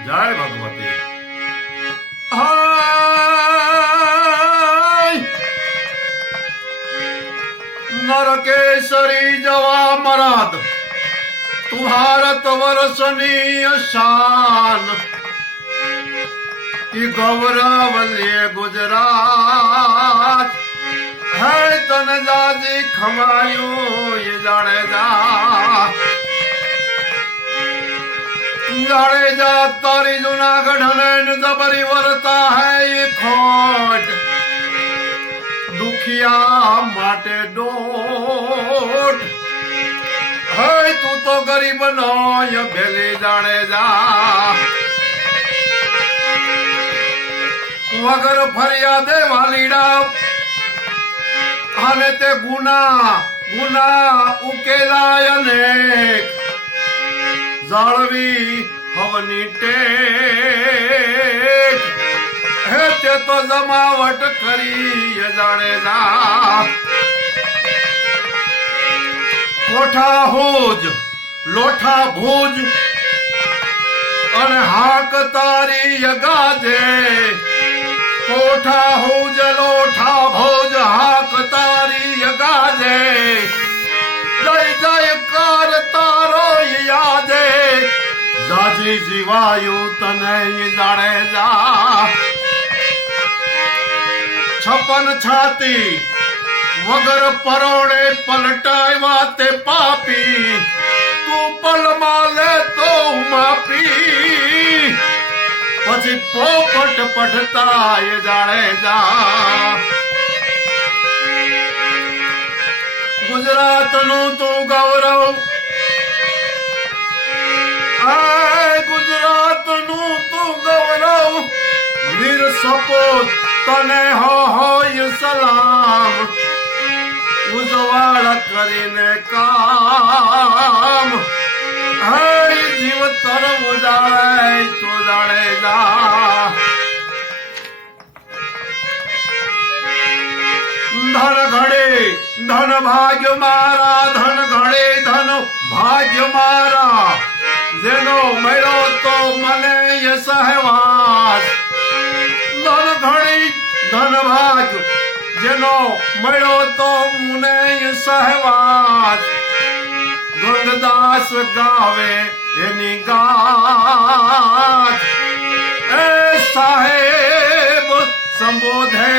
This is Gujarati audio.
જય ભગવતી. નરકેસરી જવા મરાદ તું ભારત વર્ષની શાન ઈ ગૌરવ લે ગુજરાત હે તન જાજી ખમાયું એ જાડેજા જાડેજા તારી જુનાગઢ ને જબરી વરતા હે એ ખોટ દુખિયા માટે દોટ હે તું તો ગરીબ નો ભેલી જાડેજા વગર ફરિયાદે વાલીડા અને તે ગુના ઉકેલાય ને જાળવી હવની ટેક હે તે તો જમાવટ કરી જાડેજા કોઠા હોજ લોઠા ભોજ અને હાક તારી ગાજે કોઠા હોજ લોઠા ભોજ હાક તારી ગાજે જય જયકાર તારો યાદે જાજી જીવાયું તને જાડેજા છપન છાતી વગર પરોણે પલટાવ્યા તે પાપી તું પલમાં લે તો માપી પછી પોપટ પઢતા એ જાડેજા ગુજરાત નું તું ગૌરવ ગુજરાત નું તું ગૌરવ વીર સપોત તને હોય સલામ ઉજવાળ કરીને કામ હે જીવ તરફ ઉજાળે તો જાડેજા ધન ઘડે ધન ભાગ્ય મારા ધન ઘડે ધન ભાગ્ય મારા જેનો મળ્યો તો મને એ સહેવાસ ધન ઘડી ધન ભાગ્ય જેનો મળ્યો તો મને એ સહેવાસ ગંગદાસ ગાવે એની ગાથ એ સાહેબ સંબોધે